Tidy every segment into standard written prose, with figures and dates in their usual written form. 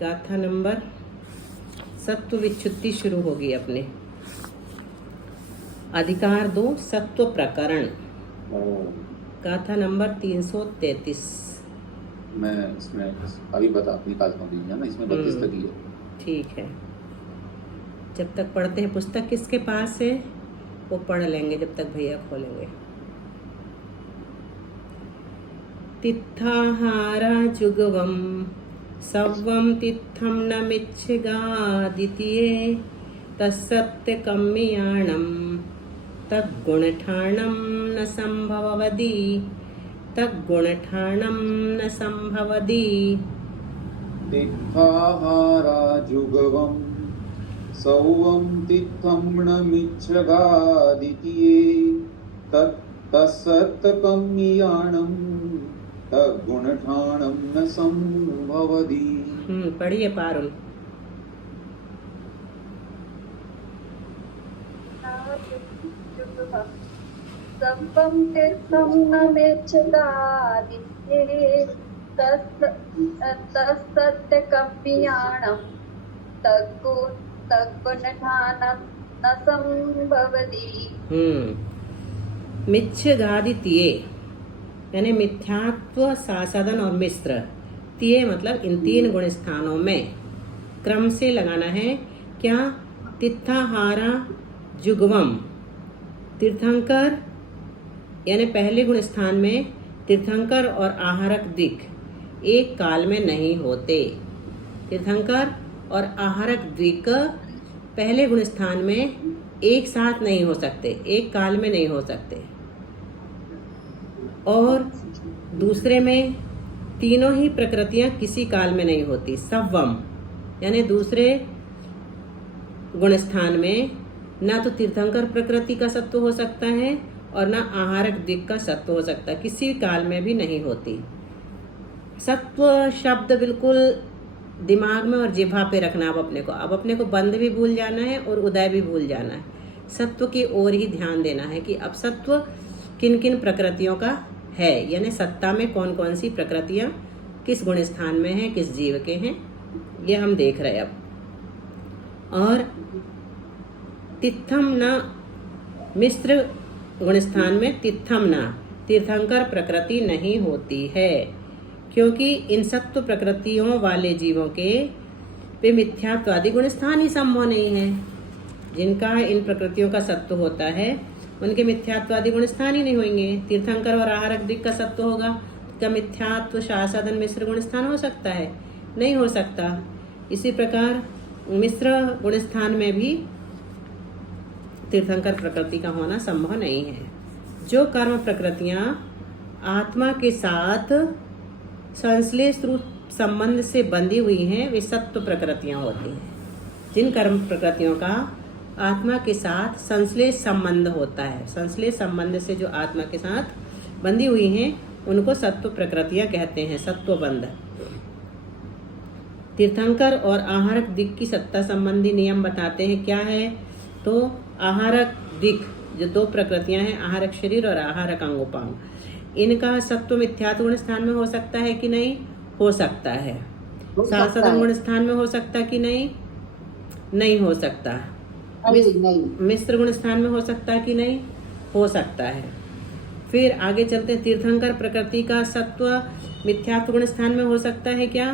गाथा नंबर सत्व विच्छुत्ति शुरू होगी अपने। अधिकार 2 सत्व प्रकरण, गाथा नंबर 333। मैं इसमें अभी निकालता हूँ ना, इसमें 32 तक ही है। ठीक है, जब तक पढ़ते हैं पुस्तक किसके पास है वो पढ़ लेंगे जब तक भैया खोलेंगे। तित्थाहारा जुगवम सव्वम तित्थम न मिच्छगादितिये तत्सत्यकम्मियाणं तद्गुणठाणं न संभववदी तद्गुणठाणं न संभवदी। तित्थाहारा जुगवम सौवम तित्थम न मिच्छगादितिये तत्सत्यकम्मियाणं तद्गुणठाणं न संभवति। पढ़िए पारुल। सव्वं तीर्थं न मेच्छगादित्ये तत्सत्यकम्मियाणं तद्गुणठानं न संभवति। मिच्छगादित्ये यानी मिथ्यात्व, सासदन और मिश्र। तिये मतलब इन 3 गुण स्थानों में क्रम से लगाना है। क्या? तित्थाहारा जुगवम, तीर्थंकर यानी पहले गुण स्थान में तीर्थंकर और आहारक दिक् एक काल में नहीं होते। तीर्थंकर और आहारक दिक् पहले गुण स्थान में एक साथ नहीं हो सकते, एक काल में नहीं हो सकते। और दूसरे में तीनों ही प्रकृतियां किसी काल में नहीं होती। सव्वम यानी दूसरे गुण स्थान में ना तो तीर्थंकर प्रकृति का सत्व हो सकता है और ना आहारक दिक् का सत्व हो सकता है, किसी काल में भी नहीं होती। सत्व शब्द बिल्कुल दिमाग में और जिह्वा पे रखना। अब अपने को बंध भी भूल जाना है और उदय भी भूल जाना है। सत्व की ओर ही ध्यान देना है कि अब सत्व किन किन प्रकृतियों का है, यानी सत्ता में कौन कौन सी प्रकृतियां किस गुण स्थान में हैं, किस जीव के हैं, ये हम देख रहे हैं अब। और तित्थम न मिश्र गुण स्थान में तित्थम न तीर्थंकर प्रकृति नहीं होती है, क्योंकि इन सत्व प्रकृतियों वाले जीवों के पे मिथ्यात्वादि गुण स्थान ही संभव नहीं है। जिनका इन प्रकृतियों का सत्व होता है उनके मिथ्यात्वादि गुण स्थान ही नहीं होंगे। तीर्थंकर और आहारक दिक् का सत्व होगा, क्या मिथ्यात्व, सासदन, मिश्र गुण स्थान हो सकता है? नहीं हो सकता। इसी प्रकार मिश्र गुण स्थान में भी तीर्थंकर प्रकृति का होना संभव नहीं है। जो कर्म प्रकृतियां आत्मा के साथ संश्लेष रूप संबंध से बंधी हुई हैं वे सत्व प्रकृतियां होती हैं। जिन कर्म प्रकृतियों का आत्मा के साथ संश्लेष संबंध होता है, संश्लेष संबंध से जो आत्मा के साथ बंधी हुई हैं उनको सत्व प्रकृतियां कहते हैं, सत्वबंध। तीर्थंकर और आहारक दिक् की सत्ता संबंधी नियम बताते हैं। क्या है? तो आहारक दिक् जो 2 प्रकृतियां हैं, आहारक शरीर और आहारक अंगोपांग, इनका सत्व मिथ्यात्व गुण स्थान में हो सकता है कि नहीं? हो सकता है। सासदन गुण स्थान में हो सकता कि नहीं? नहीं हो सकता। मिश्र गुण स्थान में हो सकता कि नहीं? हो सकता है। फिर आगे चलते हैं। तीर्थंकर प्रकृति का सत्व मिथ्यात्व गुण स्थान में हो सकता है क्या?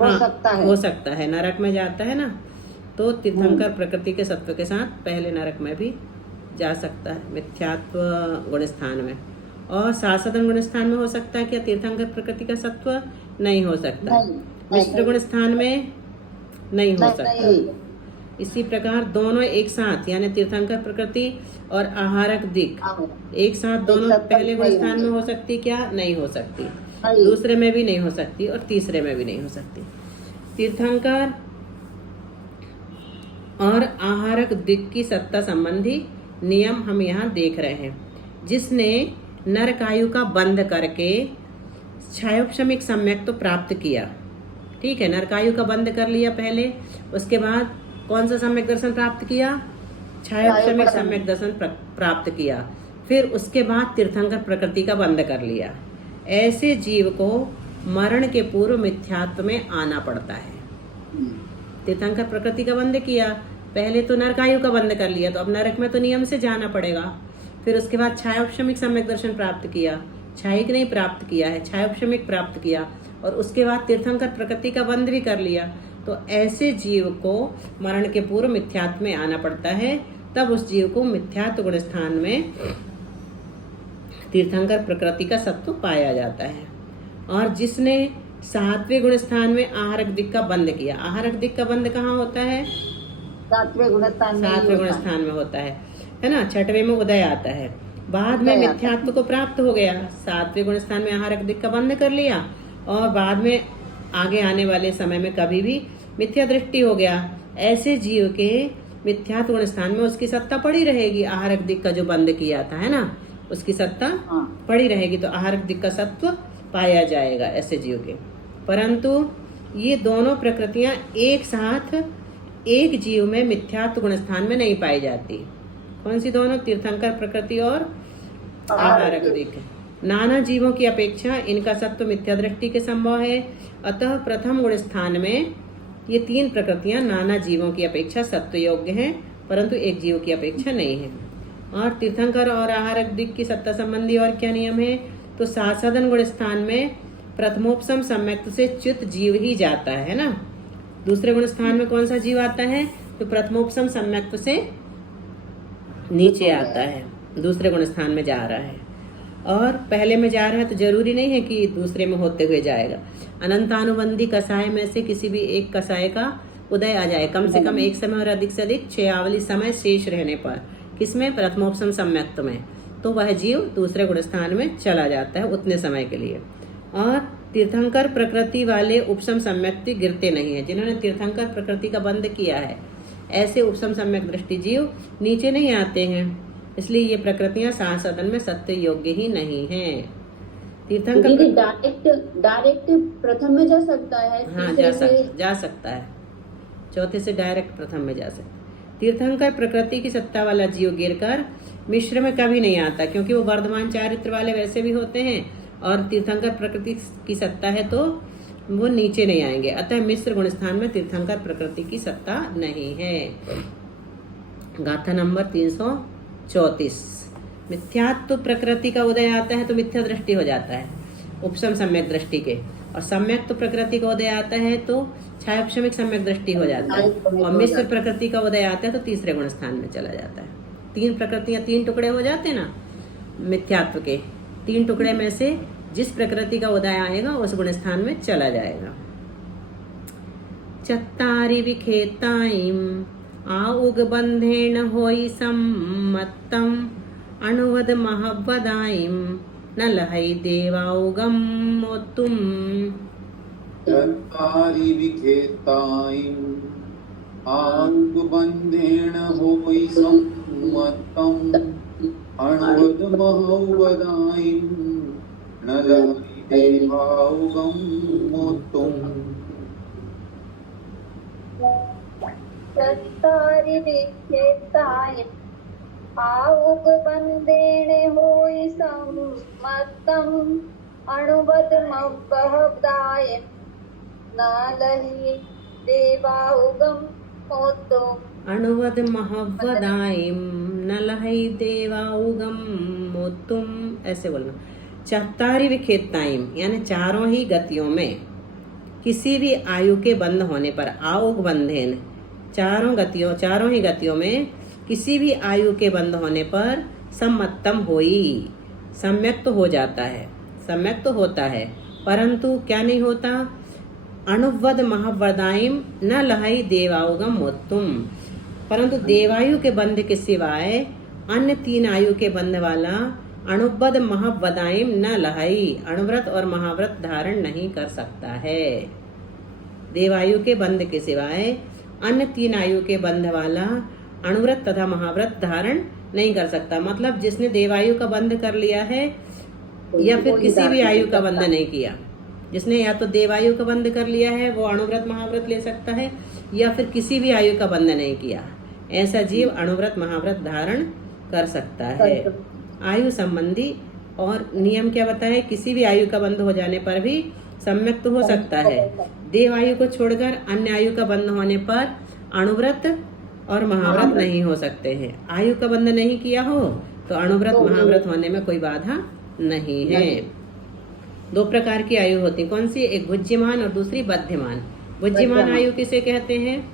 हो सकता है। हो सकता है। नरक में जाता है ना, तो तीर्थंकर प्रकृति के सत्व के साथ पहले नरक में भी जा सकता है, मिथ्यात्व गुण स्थान में। और सासदन गुण स्थान में हो सकता है क्या तीर्थंकर प्रकृति का सत्व? नहीं हो सकता। मिश्र गुण स्थान में नहीं हो सकता। इसी प्रकार दोनों एक साथ यानी तीर्थंकर प्रकृति और आहारक दिक् एक साथ दोनों पहले गुण स्थान में हो सकती क्या? नहीं हो सकती। दूसरे में भी नहीं हो सकती और तीसरे में भी नहीं हो सकती। तीर्थंकर और आहारक दिक् की सत्ता संबंधी नियम हम यहाँ देख रहे हैं। जिसने नरकायु का बंध करके क्षयोपशमिक सम्यक तो प्राप्त किया, ठीक है, नरकायु का बंध कर लिया पहले, उसके बाद कौन सा सम्यक दर्शन प्राप्त किया? क्षयोपशमिक सम्यक दर्शन प्राप्त किया। फिर उसके बाद तीर्थंकर प्रकृति का बंध कर लिया। ऐसे जीव को मरण के पूर्व मिथ्यात्व में आना पड़ता है। तीर्थंकर प्रकृति का बंध किया, पहले तो नरकायु का बंध कर लिया, तो अब नरक में तो नियम से जाना पड़ेगा। फिर उसके बाद छायोपशमिक सम्यक दर्शन प्राप्त किया, छायिक नहीं प्राप्त किया है, छायोपशमिक प्राप्त किया, और उसके बाद तीर्थंकर प्रकृति का बंध भी कर लिया। तो ऐसे जीव को मरण के पूर्व मिथ्यात्व में आना पड़ता है, तब उस जीव को मिथ्यात्व गुण स्थान में तीर्थंकर प्रकृति का सत्व पाया जाता है। और जिसने 7वें गुण स्थान में आहारक दिक् का बंध किया, आहारक दिक् का बंध कहाँ होता है? 7वें गुण स्थान में 7वें गुण स्थान में होता है ना। 6वें में उदय आता है, बाद में मिथ्यात्व को प्राप्त हो गया। 7वें गुण स्थान में आहारक दिक् का बंध कर लिया, और बाद में आगे आने वाले समय में कभी भी मिथ्या दृष्टि हो गया। ऐसे जीव के मिथ्यात्व गुण स्थान में उसकी सत्ता पड़ी रहेगी। आहारक दिक् का जो बंध किया था, है ना, उसकी सत्ता पड़ी रहेगी, तो आहारक दिक् का सत्व पाया जाएगा ऐसे जीव के। परंतु ये दोनों प्रकृतियां एक साथ एक जीव में मिथ्यात्व गुण स्थान में नहीं पाई जाती। कौन सी दोनों? तीर्थंकर प्रकृति और आहारक दिक्। नाना जीवों की अपेक्षा इनका सत्व मिथ्या दृष्टि के संभव है, अतः प्रथम गुण स्थान में ये 3 प्रकृतियां नाना जीवों की अपेक्षा सत्व योग्य हैं, परंतु एक जीव की अपेक्षा नहीं है। और तीर्थंकर और आहारक दिक् की सत्ता संबंधी और क्या नियम है? तो साधन गुण स्थान में प्रथमोपसम सम्यक्त से च्युत जीव ही जाता है ना। दूसरे गुण स्थान में कौन सा जीव आता है? तो प्रथमोपसम सम्यक्त से नीचे आता है, दूसरे गुण स्थान में जा रहा है। और पहले में जा रहा है तो जरूरी नहीं है कि दूसरे में होते हुए जाएगा। अनंतानुबंधी कसाय में से किसी भी एक कसाय का उदय आ जाए, कम से कम एक समय और अधिक से अधिक 6 आवली समय शेष रहने पर, किसमें? प्रथमोपसम सम्यक्त में, तो वह जीव दूसरे गुण स्थान में चला जाता है उतने समय के लिए। और तीर्थंकर प्रकृति वाले उपसम सम्यक्ति गिरते नहीं है। जिन्होंने तीर्थंकर प्रकृति का बंध किया है, ऐसे उपसम सम्यक दृष्टि जीव नीचे नहीं आते हैं, इसलिए ये प्रकृतियां साधन में सत्य योग्य ही नहीं है। तीर्थंकर डायरेक्ट प्रथम में जा सकता है। हाँ, जा सकता है, चौथे से डायरेक्ट प्रथम में जा सकता है। तीर्थंकर प्रकृति की सत्ता वाला जीव गिरकर मिश्र में कभी नहीं आता, क्योंकि वो वर्धमान चारित्र वाले वैसे भी होते हैं, और तीर्थंकर प्रकृति की सत्ता है तो वो नीचे नहीं आएंगे। अतः मिश्र गुण स्थान में तीर्थंकर प्रकृति की सत्ता नहीं है। गाथा नंबर 334। मिथ्यात्व प्रकृति का उदय आता है तो मिथ्या दृष्टि हो जाता है उपसम सम्यक दृष्टि के, और सम्यक तो प्रकृति का उदय आता है तो छायोपशमिक सम्यक दृष्टि हो जाता है, और मिश्र प्रकृति का उदय आता है तो तीसरे गुण स्थान में चला जाता है। 3 प्रकृतियां 3 टुकड़े हो जाते हैं ना मिथ्यात्व के, 3 टुकड़े में से जिस प्रकृति का उदय आएगा उस गुण स्थान में चला जाएगा। चत्तारि विखेताइम आउग बंधेन होई सम्मत्तम अणुवद महवदाइम न लहै देवाउगम मोत्तुम। चत्तारि विखेताइम आउग बंधेन होई सम्मत्तम अणुवद महवदाइम न लहै देवाउगम मोत्तुम। चत्तारि विखेताय आउग बंधेन होई सम्मत्तम अणुवद महवदाय न लहै देवाउगम मोत्तुम। अणुवद महवदाइम न लहै देवाउगम मोत्तुम, ऐसे बोलना। चत्तारि विखेताइम यानी चारों ही गतियों में किसी भी आयु के बंध होने पर, आउग बंधेन चारों ही गतियों में किसी भी आयु के बंध होने पर सम्मत्तम होई, सम्यक तो हो जाता है, सम्यक तो होता है, परंतु क्या नहीं होता? अणुवद महवदाइम न लहै देवाउगम मोत्तुम, परंतु देवायु के बंध के सिवाय अन्य 3 आयु के बंध वाला अणुवद महवदाइम न लहै, अणुव्रत और महाव्रत धारण नहीं कर सकता है। देवायु के बंध के सिवाय अन्य 3 आयु के बंध वाला अणुव्रत तथा महाव्रत धारण नहीं कर सकता। मतलब जिसने देवायु का बंध कर लिया है या फिर किसी भी आयु का बंध नहीं किया, जिसने या तो देवायु का बंध कर लिया है वो अणुव्रत महाव्रत ले सकता है, या फिर किसी भी आयु का बंध नहीं किया, ऐसा जीव अणुव्रत महाव्रत धारण कर सकता है। आयु संबंधी और नियम क्या बताए? किसी भी आयु का बंध हो जाने पर भी सम्यक तो हो सकता है। देव आयु को छोड़कर अन्य आयु का बंध होने पर अणुव्रत और महाव्रत नहीं हो सकते हैं। आयु का बंध नहीं किया हो तो अणुव्रत महाव्रत होने में कोई बाधा नहीं है। दो प्रकार की आयु होती, कौन सी? एक भुज्यमान और दूसरी बध्यमान। भुज्यमान आयु किसे कहते हैं?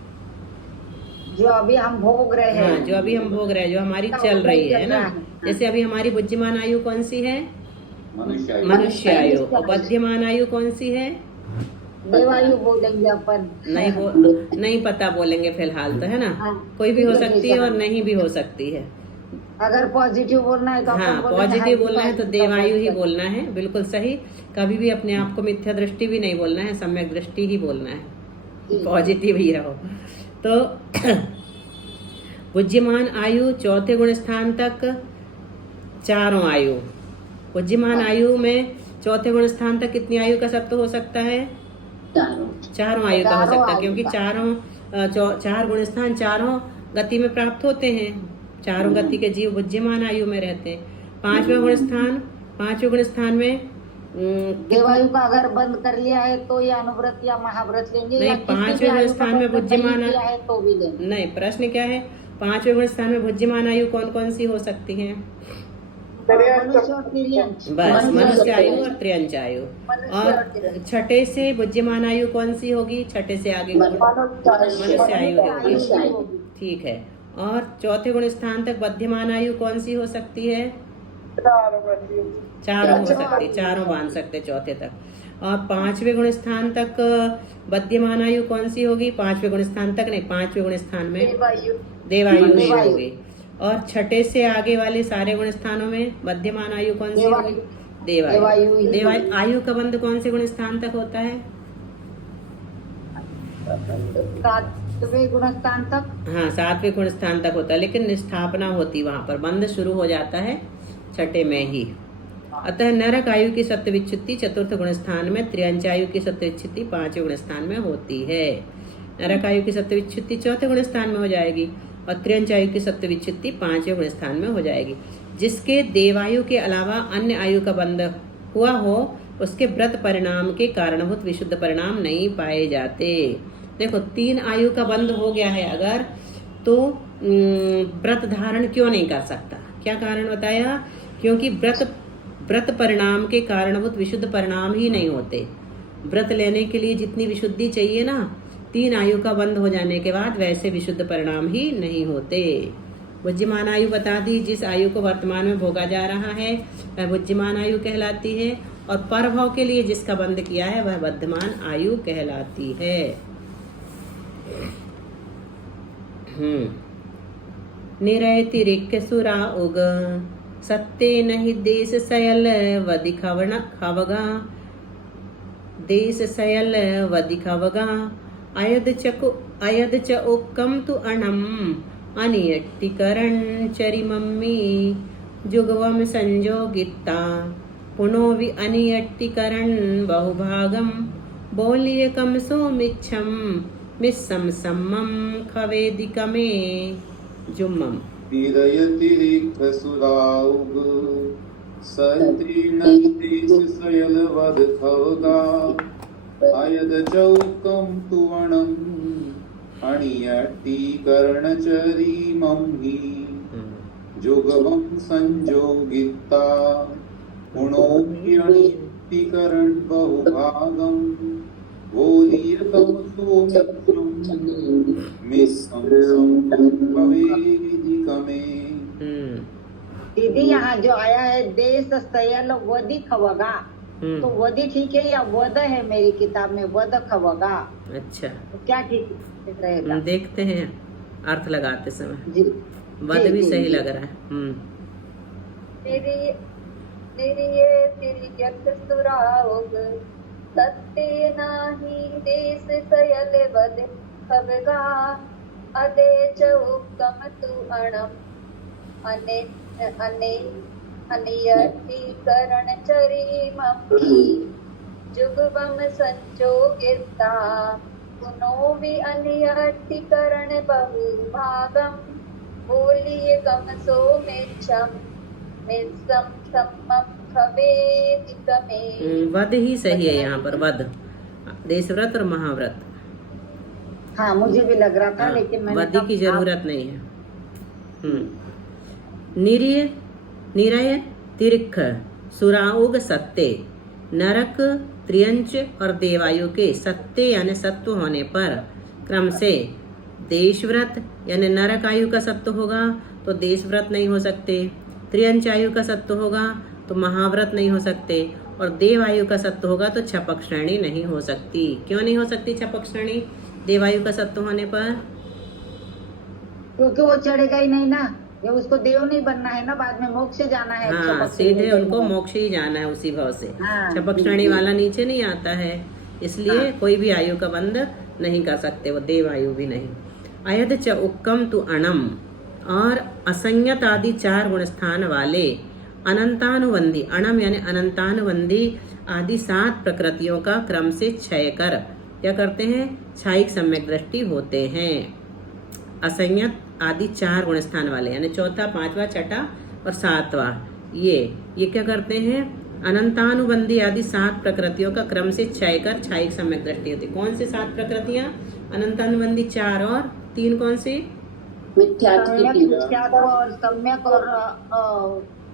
जो अभी हम भोग रहे हैं। हाँ, जो अभी हम भोग रहे हैं, जो हमारी चल रही है ना। जैसे अभी हमारी बुद्धिमान आयु कौन सी है? मनुष्य आयु। और बध्यमान आयु कौन सी है? देवायु बोलेंगे अपन। नहीं पता बोलेंगे फिलहाल तो, है ना। हाँ। कोई भी हो सकती है और नहीं भी हो सकती है। अगर पॉजिटिव बोलना है तो हाँ, पॉजिटिव बोलना है तो देवायु ही बोलना है, बिल्कुल सही। कभी भी अपने आप को मिथ्या दृष्टि भी नहीं बोलना है, सम्यक दृष्टि ही बोलना है, पॉजिटिव ही रहो। तो बुद्धिमान आयु चौथे गुण स्थान तक चारों आयु। बुद्धिमान आयु में चौथे गुण स्थान तक कितनी आयु का सत्व हो सकता है? चारों आयु का हो सकता है, क्योंकि चार गुण स्थान चारों गति में प्राप्त होते हैं। चारों गति के जीव बुद्धिमान आयु में रहते हैं। पांचवें गुण स्थान में देवायु का अगर बंद कर लिया है तो ये अनुभृत या महाव्रत लेंगे। नहीं, पांचवें गुण स्थान में बुद्धिमान है तो भी लेंगे। नहीं, प्रश्न क्या है? पांचवें गुण स्थान में बुद्धिमान आयु कौन कौन सी हो सकती है? बस मनुष्य आयु और त्रियंच आयु। और छठे से बुद्धिमान आयु कौन सी होगी? छठे से आगे मनुष्य आयु होगी, ठीक है। और चौथे गुण स्थान तक बध्यमान आयु कौन सी हो सकती है? चारों हो सकती, चारों बांध सकते चौथे तक। और पांचवें गुण स्थान तक बध्यमान आयु कौन सी होगी? पांचवें गुण स्थान तक नहीं, पांचवें गुण स्थान में देवायु ही होगी। और छठे से आगे वाले सारे गुण स्थानों में बध्यमान आयु कौन सी होगी? देवायु। देवायु आयु का बंध कौन से गुण स्थान तक होता है? सातवें गुण स्थान तक। हाँ, सातवें गुण स्थान तक होता है, लेकिन निष्ठापना होती वहां पर, बंध शुरू हो जाता है छठे में ही। अतः नरक आयु की सत्व विच्छुत्ति चतुर्थ गुण स्थान में, त्रियंच आयु की सत्व विच्छुत्ति पांचवें गुण स्थान में होती है। नरक आयु की सत्व विच्छुत्ति चौथे गुण स्थान में हो जाएगी और त्रियंच आयु की सत्व विच्छुत्ति पांचवें गुण स्थान में हो जाएगी। जिसके देवायु के अलावा अन्य आयु का बंध हुआ हो उसके व्रत परिणाम के कारणभूत विशुद्ध परिणाम नहीं पाए जाते। देखो, 3 आयु का बंध हो गया है अगर, तो व्रत धारण क्यों नहीं कर सकता? क्या कारण बताया? क्योंकि व्रत परिणाम के कारणभूत विशुद्ध परिणाम ही नहीं होते। व्रत लेने के लिए जितनी विशुद्धि चाहिए ना, 3 आयु का बंध हो जाने के बाद वैसे विशुद्ध परिणाम ही नहीं होते। बुद्धिमान आयु बता दी, जिस आयु को वर्तमान में भोगा जा रहा है वह बुद्धिमान आयु कहलाती है, और परभव के लिए जिसका बंध किया है वह बद्धमान आयु कहलाती है। निरतिरिक्त सुरा उग सत्ते नहीं देश सयल वदि खवगा, देश सयल वदि खवगा, अयद च उक्कम तु अणम अनियट्टिकरण चरिमम्मी, जुगवम संजोगिता पुनोवि अनियट्टिकरण बहुभागम, बोलिय कम सो मिच्छम मिस्सम सम्मम खवेदिकमे जुम्मम। निरतिरिक्त सुराउग सत्रीण देश सयल वद खवगा, अयद चौकम तुवणम अणियट्टिकरणचरीमंहि, जुगवं संजोगिता पुनोऽपि अणियट्टिकरण बहुभागम, बोलीयकम सोमित्रम मिस्सम भवेदिकमे। दीदी, यहाँ जो आया है देश सयल वदि खवगा, तो वदि ठीक है या वद है? मेरी किताब में वद खवगा। अच्छा, तो क्या ठीक रहेगा? देखते हैं अर्थ लगाते समय। जी, वद भी सही लग रहा है। सत्ते नाही देश सयल वद खवगा, अदे च उक्कम तु अणम अनियट्टिकरण चरीमंहि, जुगवम संजोगिता पुनोऽपि अनियट्टिकरण बहुभागम, बोलिय कम सो मिच्छम मिस्सम सम्मम खवेदिक में। वध ही सही है यहाँ पर, वध, देशव्रत और महाव्रत। हाँ मुझे भी लग रहा था हाँ, लेकिन मैंने वध की जरूरत नहीं है। निरीय निरय तिरख सुराउग सत्य नरक त्रियंच और देवायु के सत्य यानी सत्व होने पर क्रम से देशव्रत यानी नरक आयु का सत्व होगा तो देशव्रत नहीं हो सकते, त्रियंच आयु का सत्व होगा तो महाव्रत नहीं हो सकते, और देवायु का सत्व होगा तो छपक श्रेणी नहीं हो सकती। क्यों नहीं हो सकती छपक श्रेणी देवायु का सत्व होने पर? क्योंकि वो चढ़ेगा ही नहीं ना, ये उसको देव नहीं बनना है ना, बाद में मोक्ष जाना है। हाँ, छपक श्रेणी सीधे में उनको मोक्ष ही जाना है उसी भाव से। हाँ, छपक श्रेणी वाला नीचे नहीं आता है, इसलिए कोई भी आयु का बंध नहीं कर सकते, वो देव आयु भी नहीं। अयद च उक्कम तु अणम और असंयत आदि 4 गुण स्थान वाले अनंतानुबंधी, अणम यानी अनंतानुबंधी आदि 7 प्रकृतियों का क्रम से क्षय कर क्या करते हैं? क्षायिक सम्यक दृष्टि होते हैं। असंयत आदि 4 गुण स्थान वाले यानी चौथा, 5वां, 6ठा और 7वां, ये क्या करते हैं? अनंतानुबंधी आदि 7 प्रकृतियों का क्रम से क्षय कर क्षायिक सम्यक दृष्टि होती है। कौन से 7 प्रकृतियां? अनंतानुबंधी 4 और 3 कौन से? मिथ्यात्व की सम्यक, 3। मिथ्यात्व और सम्यक और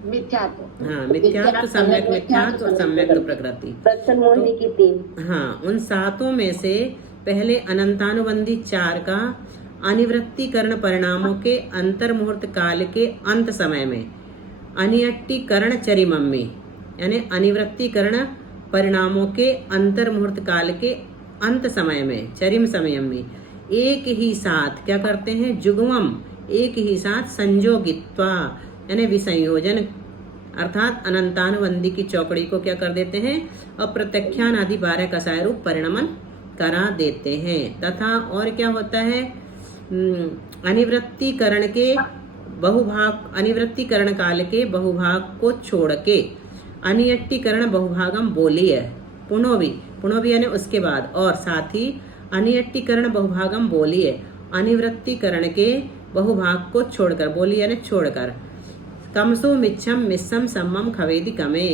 मिथ्यात्व। हाँ, मिथ्यात्व, सम्यक मिथ्यात्व और सम्यक प्रकृति। प्रसन्न मोहिनी की 3। हाँ, उन 7 में से पहले अनंतानुबंधी 4 का अनिवृत्तिकरण परिणामों के अंतर मुहूर्त काल के अंत समय में अनियट्टीकरण चरिमम्मी यानी अनिवृत्तिकरण परिणामों के अंतर मुहूर्त काल के अंत समय में चरिम समय में एक ही साथ क्या करते हैं? जुगमम, एक ही साथ संयोगित्वा यानी विसंयोजन अर्थात अनंतानुबंधी की चौकड़ी को क्या कर देते हैं? अप्रत्यख्यान आदि 12 कसाय रूप परिणमन करा देते हैं। तथा और क्या होता है? अनिवृत्तिकरण के बहुभाग, अनिवृत्तिकरण काल के बहुभाग को छोड़ के अनियट्टीकरण बहुभागम बोलिए पुनोभी यानी उसके बाद, और साथ ही अनियट्टीकरण बहुभागम बोलिए अनिवृत्तिकरण के बहुभाग को छोड़कर, बोली यानी छोड़कर, कमसो मिच्छम मिस्सम सम्मम खवेदी कमे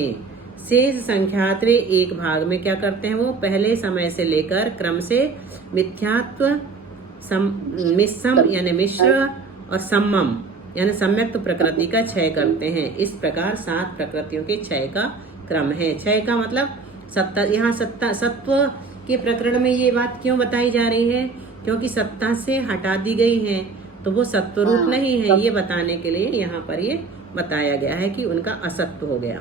शेष संख्यात्वे एक भाग में क्या करते हैं? वो पहले समय से लेकर क्रम से मिथ्यात्व, मिस्सम यानी मिश्र और सम्मम यानी सम्यक्त प्रकृति का क्षय करते हैं। इस प्रकार 7 प्रकृतियों के क्षय का क्रम है। क्षय का मतलब सत्ता, यहाँ सत्व के प्रकरण में ये बात क्यों बताई जा रही है? क्योंकि सत्ता से हटा दी गई है तो वो सत्व रूप नहीं है, ये बताने के लिए यहाँ पर ये बताया गया है कि उनका असत्व हो गया,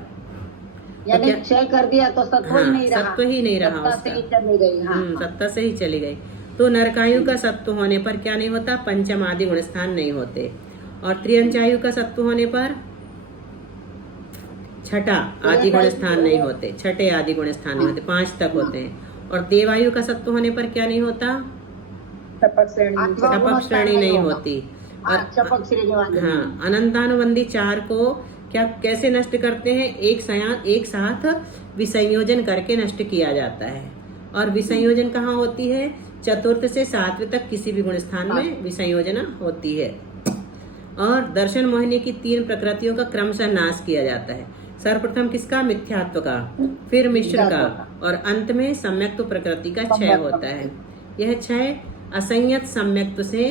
यानी क्षय कर दिया तो सत्व ही नहीं रहा, सत्व ही नहीं रहा, सत्ता से ही चली गई। हाँ, सत्ता से ही चली गई। तो नरकायु का सत्व होने पर क्या नहीं होता? पंचम आदि गुण स्थान नहीं होते, और त्रियंचायु का सत्व होने पर 6ठा आदि गुण स्थान नहीं होते, 6ठे आदि गुण स्थान नहीं होते, 5 तक होते हैं। और देवायु का सत्व होने पर क्या नहीं होता? छपक श्रेणी नहीं होती। और छपक श्रेणी वाले। हाँ, अनंतानुबंधी 4 को क्या कैसे नष्ट करते हैं? एक साथ विसंयोजन करके नष्ट किया जाता है। और विसंयोजन कहाँ होती है? चतुर्थ से 7वें तक किसी भी गुण स्थान में विसंयोजना होती है। और दर्शन मोहिनी की 3 प्रकृतियों का क्रमशः नाश किया जाता है। सर्वप्रथम किसका? मिथ्यात्व का, फिर मिश्र का, और अंत में सम्यक्त प्रकृति का क्षय होता है। यह क्षय असंयत सम्यक्त से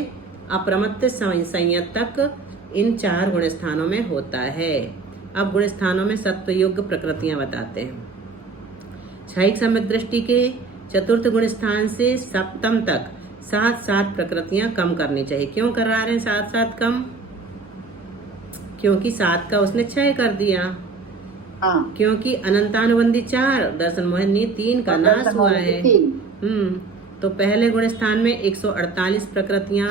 अप्रमत्त संयत तक इन 4 गुण स्थानों में होता है। अब गुण स्थानों में सत्वयुग प्रकृतियां बताते हैं। क्षयिक सम्यक दृष्टि के चतुर्थ गुण स्थान से सप्तम तक 7 प्रकृतियां कम करनी चाहिए। क्यों करा रहे हैं 7 कम? क्योंकि 7 का उसने क्षय कर दिया। क्योंकि अनंतानुबंधी 4, दर्शन मोहिनी 3 का नाश हुआ है। तो पहले गुण स्थान में 148 प्रकृतियां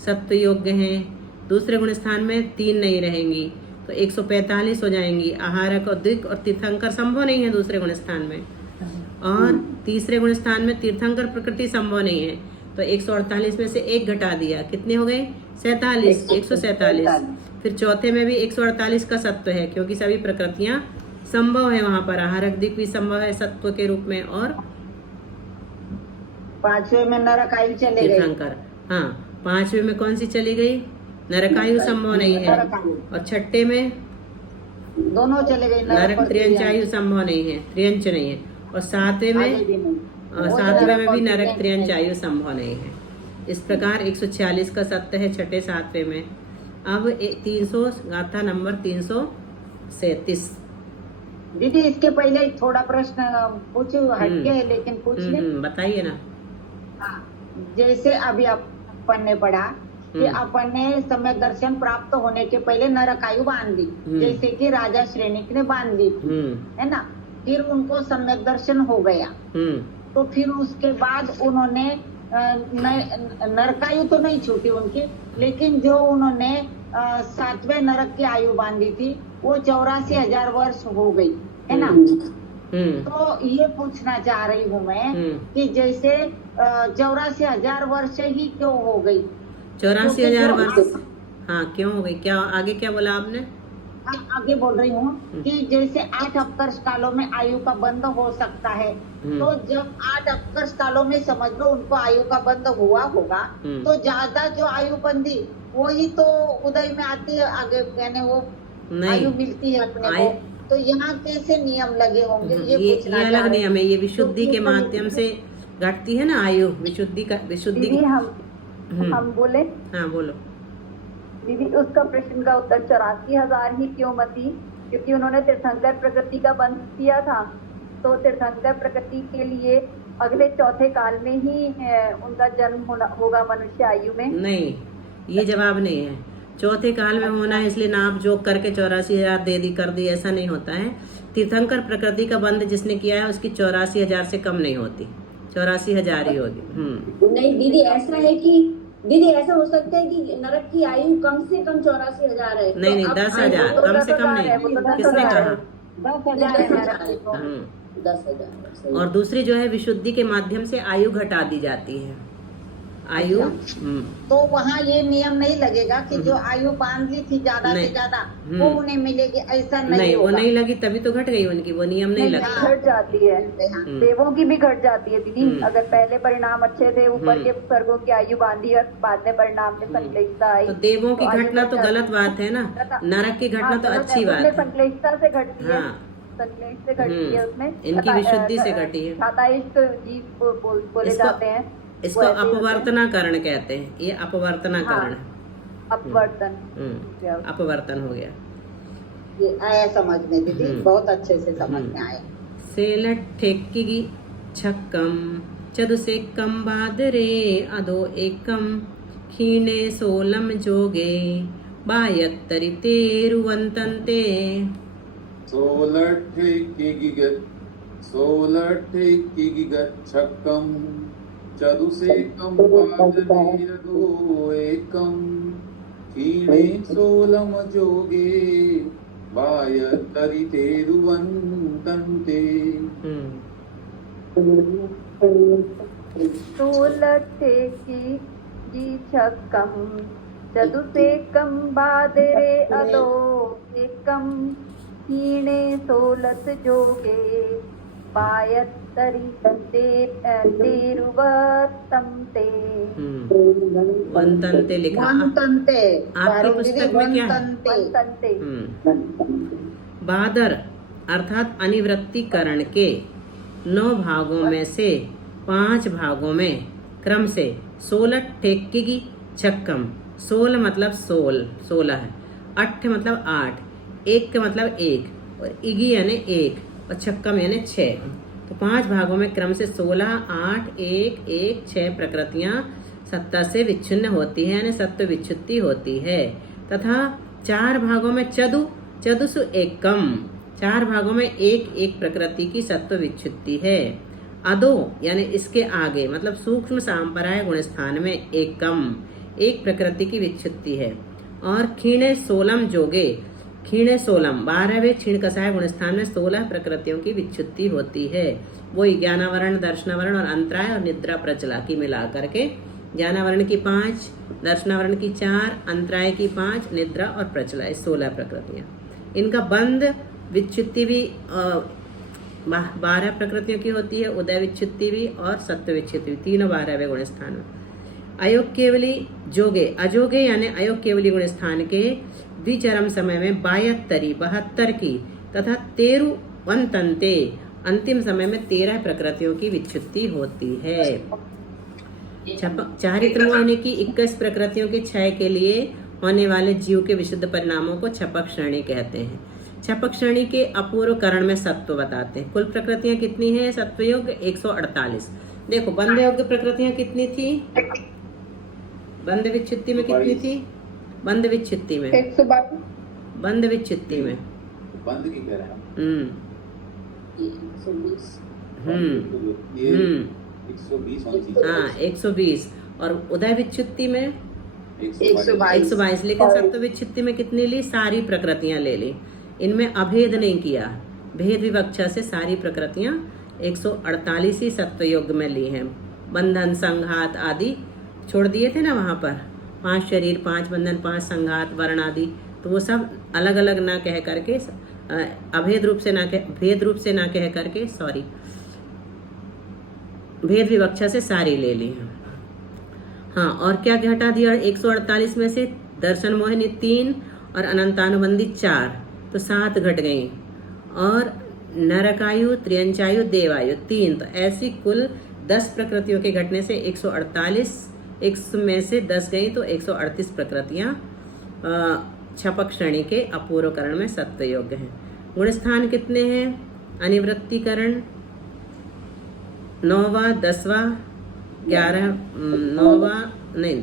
सत्व योग्य हैं, दूसरे गुण स्थान में 3 नहीं रहेंगी तो 145 हो जाएंगी। आहारक और द्विक और तीर्थंकर संभव नहीं है दूसरे गुण स्थान में, और तीसरे गुण स्थान में तीर्थंकर प्रकृति संभव नहीं है तो 148 में से 1 घटा दिया, कितने हो गए? 147। फिर चौथे में भी 148 का सत्व है क्योंकि सभी प्रकृतियां संभव है वहां पर। आहारक दिक भी संभव है सत्व के रूप में, और 5वें में नरकायु चले गए। तीर्थंकर, हाँ 5वें में कौन सी चली गई? नरकायु संभव नहीं है। और 6ठे में दोनों चले गए, नरक त्रियंच आयु संभव नहीं है, त्रियंच नहीं है। और सातवें में आगे भी नहीं। सातवें में भी नरक त्रियंच आयु संभव नहीं है। इस प्रकार 146 का सत्य है छठे सातवें में। अब 300 गाथा नंबर 337। दीदी इसके पहले थोड़ा प्रश्न पूछो, हटके है लेकिन पूछ ले। बताइए ना। हाँ, जैसे अभी अपन ने पढ़ा कि अपन ने सम्यक दर्शन प्राप्त होने के पहले नरक आयु बांध ली, जैसे कि राजा श्रेणिक ने बांध ली थी, है ना। फिर उनको सम्यक दर्शन हो गया, तो फिर उसके बाद उन्होंने नरकायु तो नहीं छूटी उनकी, लेकिन जो उन्होंने 7वें नरक की आयु बांधी थी वो 84,000 वर्ष हो गई, है ना। तो ये पूछना चाह रही हूँ मैं कि जैसे 84,000 वर्ष ही क्यों हो गई? 84,000 वर्ष, हाँ क्यों हो गई? क्या आगे क्या बोला आपने? आगे बोल रही हूँ कि जैसे 8 अपकर्ष कालों में आयु का बंध हो सकता है, तो जब 8 अपकर्ष कालों में समझ लो उनको आयु का बंध हुआ होगा, तो ज्यादा जो आयु बंधी वही तो उदय में आती है आगे, यानी वो आयु मिलती है अपने को। तो यहाँ कैसे नियम लगे होंगे ये पूछना। ये अलग नियम है, ये विशुद्धि के माध्यम से घटती है ना आयु, विशुद्धि का विशुद्धि। हम बोले? हाँ बोलो दीदी। उसका प्रश्न का उत्तर 84,000 ही क्यों मती? क्योंकि उन्होंने तीर्थंकर प्रकृति का बंध किया था, तो तीर्थंकर प्रकृति के लिए अगले चौथे काल में ही उनका जन्म होगा मनुष्य आयु में। नहीं, ये जवाब नहीं है। चौथे काल में होना है इसलिए नाप जोक करके 84,000 दे दी कर दी, ऐसा नहीं होता है। तीर्थंकर प्रकृति का बंध जिसने किया है उसकी 84,000 से कम नहीं होती, 84,000 ही होगी। नहीं दीदी, ऐसा है कि दीदी ऐसा हो सकता है कि नरक की आयु कम से कम 84,000 है। नहीं, 10,000 कम से कम नहीं, किसने कहा? 10,000। और दूसरी जो है विशुद्धि के माध्यम से आयु घटा दी जाती है, आयु। तो वहाँ ये नियम नहीं लगेगा कि जो आयु बांध ली थी ज्यादा से ज्यादा वो उन्हें मिलेगी, ऐसा नहीं वो नहीं लगी तभी तो घट गई उनकी, वो नियम नहीं लगता। घट जाती है, देवों की भी घट जाती है दीदी। अगर पहले परिणाम अच्छे थे, ऊपर के स्वर्गों की आयु बांधी और बाद में परिणाम में संक्लेशता आई, तो देवों की घटना तो गलत बात है ना, नरक की घटना तो अच्छी बात है। संक्लेशता से घटती है, संक्लेश से घटती है, उसमें इनकी विशुद्धि से घटी है। छाताइष्ट जीव बोले जाते हैं, इसको अपवर्तनाकरण कहते हैं। ये अपवर्तनाकरण है, अपवर्तन, अपवर्तन हो गया। ये आया समझ में दीदी, बहुत अच्छे से समझ में आया। सेलट ठेक्की छक्कम चदुसेक्कम बादरे अदो एकम खीने सोलम जोगे बायत्तरि तेरुवंतन्ते। सोलठेक्की छक्कम चतुसेकं पादमेरदो एकं क्षीणे सोलम जोगे बायत्तरि तेरुवन्तन्ते। सोलठेक्की छक्कम चतुसेकं बादरे अदो एकं क्षीणे सोलत जोगे बायत्तरि तेरुवत्तन्ते। वंतन्ते लिखा आपकी पुस्तक में क्या है? बादर अर्थात अनिवृत्तिकरण के 9 भागों में से 5 भागों में क्रम से 16 ठेक्की छक्कम, 16 मतलब 16 है, 8 मतलब 8, 1 का मतलब 1 और इगी यानी 1 और छक्कम यानी 6। तो 5 भागों में क्रम से 16, 8, 1, 1, 6 प्रकृतियां सत्ता से विच्छिन्न होती है, यानी सत्व विच्छुत्ति होती है। तथा 4 भागों में चदुसु एकम, 4 भागों में 1 प्रकृति की सत्व विच्छुत्ति है। अदो यानी इसके आगे मतलब सूक्ष्म सांपराय गुण स्थान में एकम, 1 प्रकृति की विच्छुत्ति है। और क्षीणे सोलम जोगे, क्षीणे सोलम 12वें क्षीण कसाय गुण स्थान में 16 प्रकृतियों की विच्छुत्ति होती है। वही ज्ञानावरण, दर्शनावरण और अंतराय और निद्रा प्रचला की मिला करके ज्ञानावरण की 5, दर्शनावरण की 4, अंतराय की 5, निद्रा और प्रचला, 16 प्रकृतियां। इनका बंध विच्छुत्ति भी 12 प्रकृतियों की होती है, उदय विच्छुत्ति भी और सत्व विच्छुत्ति भी, तीनों 12वें गुण स्थान में। अयोग केवली जोगे अजोगे यानी अयोग केवली गुण स्थान के द्विचरम समय में 72 की तथा 13 अंतिम समय में 13 प्रकृतियों की विच्छुत्ति होती है। चारित्र मोहिनी की 21 प्रकृतियों के क्षय के लिए होने वाले जीव के विशुद्ध परिणामों को छपक श्रेणी कहते हैं। छपक श्रेणी के अपूर्व करण में सत्व बताते हैं। कुल प्रकृतियां कितनी है? सत्वयोग 148। देखो बंध योग्य प्रकृतियां कितनी थी? बंध विच्छुत्ति में कितनी थी? बंध विच्छुत्ति में 122 बंध विच्छुत्ति में बंद की कह रहे हैं आप? 120 होनी चाहिए। हाँ 120 और उदय विच्छुत्ति में 122। 122। लेकिन सत्व विच्छुत्ति में कितनी ली? सारी प्रकृतियां ले ली। इनमें अभेद नहीं किया, भेद विवक्षा से सारी प्रकृतियां 148 ही सत्व योग में ली हैं। बंधन संघात आदि छोड़ दिए थे ना वहां पर, 5 शरीर 5 बंधन 5 संघात वर्ण आदि, तो वो सब अलग अलग ना कह करके अभेद रूप से ना कह भेद रूप से ना कह करके भेद विवक्षा से सारी ले ली हैं। हाँ और क्या घटा दिया? 148 में से दर्शन मोहिनी 3 और अनंतानुबंधी 4, तो 7 घट गई। और नरकायु त्रियंचायु देवायु 3, तो ऐसी कुल 10 प्रकृतियों के घटने से 148, 100 में से 10 गई तो 138 प्रकृतियां छपक श्रेणी के अपूर्वकरण में सत्व योग्य हैं। गुण स्थान कितने हैं? अनिवृत्तिकरण 9वां 10वां 11 9वां नहीं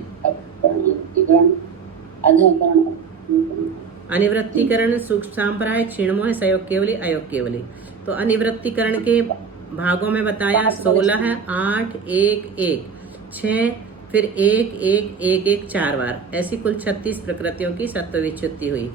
अनिवृत्तिकरण सूक्ष्म सांप्राय क्षीणमोह सहयोग केवली अयोग केवली। तो अनिवृत्तिकरण के भागों में बताया 16 है, 8 1 1 6 फिर 1 1 1 1 4 बार, ऐसी कुल 36 प्रकृतियों की सत्व विच्छुत्ति हुई।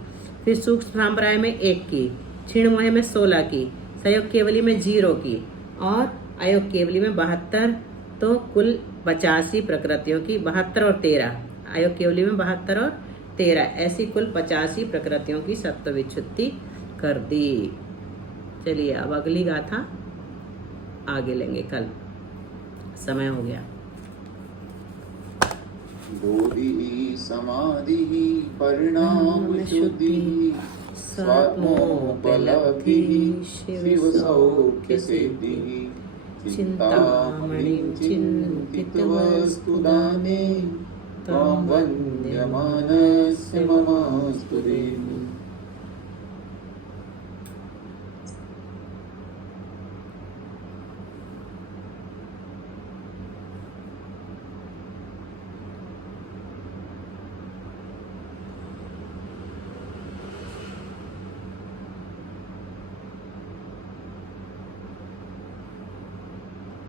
फिर सूक्ष्म सांप्राय में 1 की, क्षीणमोह में 16 की, सहयोग केवली में 0 की और अयोग केवली में 72, तो कुल 85 प्रकृतियों की 72 और 13, अयोग केवली में 72 और 13, ऐसी कुल 85 प्रकृतियों की सत्व विच्छुत्ति कर दी। चलिए अब अगली गाथा आगे लेंगे, कल समय हो गया। बोधि समाधि परिणाम शुद्धि स्वात्मोपलब्धि शिव सौख्य सिद्धि चिंतामणि चिंतित वस्तुदाने त्वां वन्द्यमानस्य ममास्तु देवि।